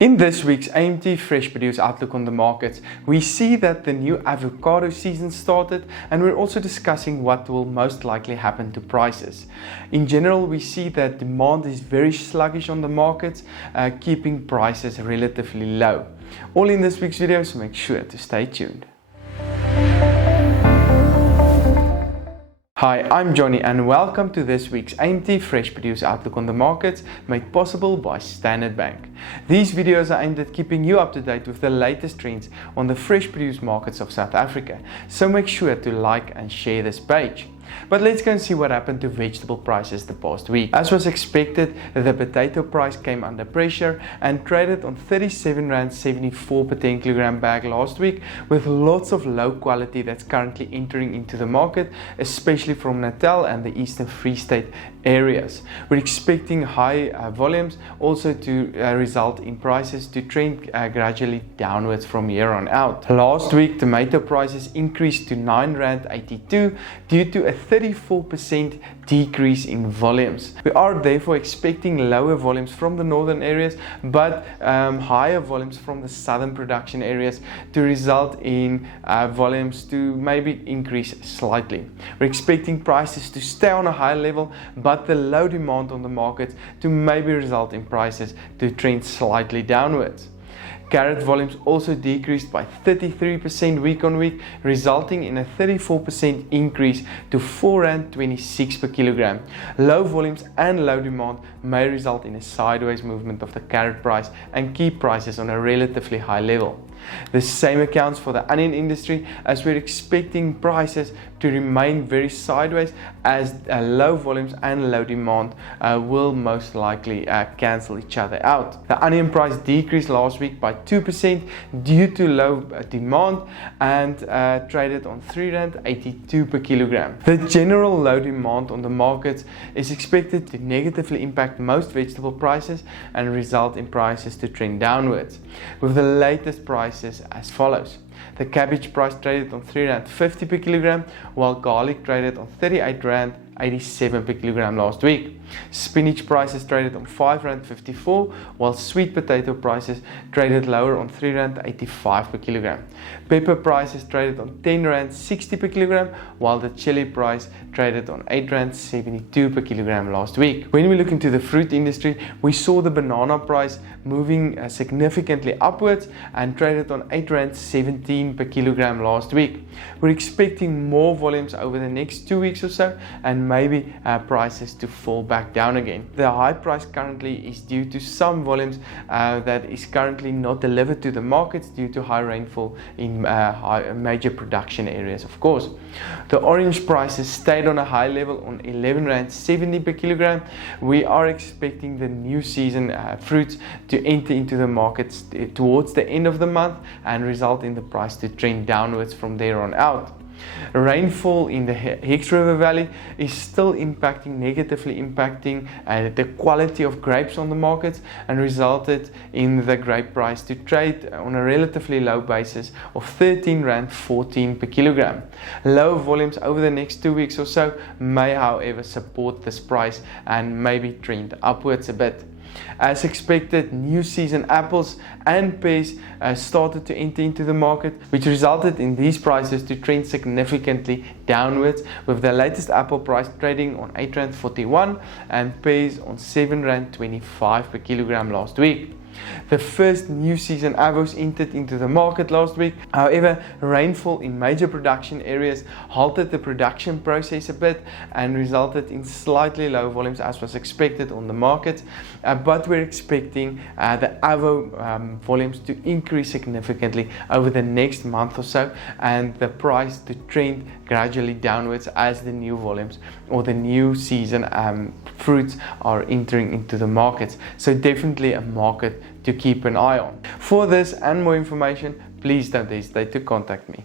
In this week's AMT Fresh Produce Outlook on the markets, we see that the new avocado season started, and we're also discussing what will most likely happen to prices. In general, we see that demand is very sluggish on the markets, keeping prices relatively low. All in this week's video, so make sure to stay tuned. Hi, I'm Johnny and welcome to this week's AMT Fresh Produce Outlook on the markets, made possible by Standard Bank. These videos are aimed at keeping you up to date with the latest trends on the fresh produce markets of South Africa, so make sure to like and share this page. But let's go and see what happened to vegetable prices the past week. As was expected, the potato price came under pressure and traded on R37.74 per 10 kilogram bag last week, with lots of low quality that's currently entering into the market, especially from Natal and the Eastern Free State areas. We're expecting high volumes also to result in prices to trend gradually downwards from here on out. Last week, tomato prices increased to R9.82 due to a 34% decrease in volumes. We are therefore expecting lower volumes from the northern areas, but higher volumes from the southern production areas to result in volumes to maybe increase slightly. We're expecting prices to stay on a high level, but the low demand on the market to maybe result in prices to trend slightly downwards. Carrot volumes also decreased by 33% week on week, resulting in a 34% increase to R4.26 per kilogram. Low volumes and low demand may result in a sideways movement of the carrot price and keep prices on a relatively high level. The same accounts for the onion industry, as we're expecting prices to remain very sideways, as low volumes and low demand will most likely cancel each other out. The onion price decreased last week by 2% due to low demand and traded on R3.82 per kilogram. The general low demand on the markets is expected to negatively impact most vegetable prices and result in prices to trend downwards, with the latest prices as follows. The cabbage price traded on R3.50 per kilogram, while garlic traded on R38.87 per kilogram last week. Spinach prices traded on R5.54, while sweet potato prices traded lower on R3.85 per kilogram. Pepper prices traded on R10.60 per kilogram, while the chili price traded on R8.72 per kilogram last week. When we look into the fruit industry, we saw the banana price moving significantly upwards and traded on R8.17 per kilogram last week. We're expecting more volumes over the next 2 weeks or so, and maybe prices to fall back down again. The high price currently is due to some volumes that is currently not delivered to the markets due to high rainfall in major production areas, of course. The orange prices stayed on a high level on R11.70 per kilogram. We are expecting the new season fruits to enter into the markets towards the end of the month and result in the price to trend downwards from there on out. Rainfall in the Hex River Valley is still negatively impacting the quality of grapes on the markets, and resulted in the grape price to trade on a relatively low basis of R13.14 per kilogram. Low volumes over the next 2 weeks or so may, however, support this price and maybe trend upwards a bit. As expected, new season apples and pears started to enter into the market, which resulted in these prices to trend significantly downwards, with the latest apple price trading on R8.41 and pears on R7.25 per kilogram last week. The first new season avos entered into the market last week. However, rainfall in major production areas halted the production process a bit and resulted in slightly low volumes as was expected on the market, but we're expecting the avo volumes to increase significantly over the next month or so, and the price to trend gradually downwards as the new volumes or the new season fruits are entering into the markets. So definitely a market to keep an eye on. For this and more information, please don't hesitate to contact me.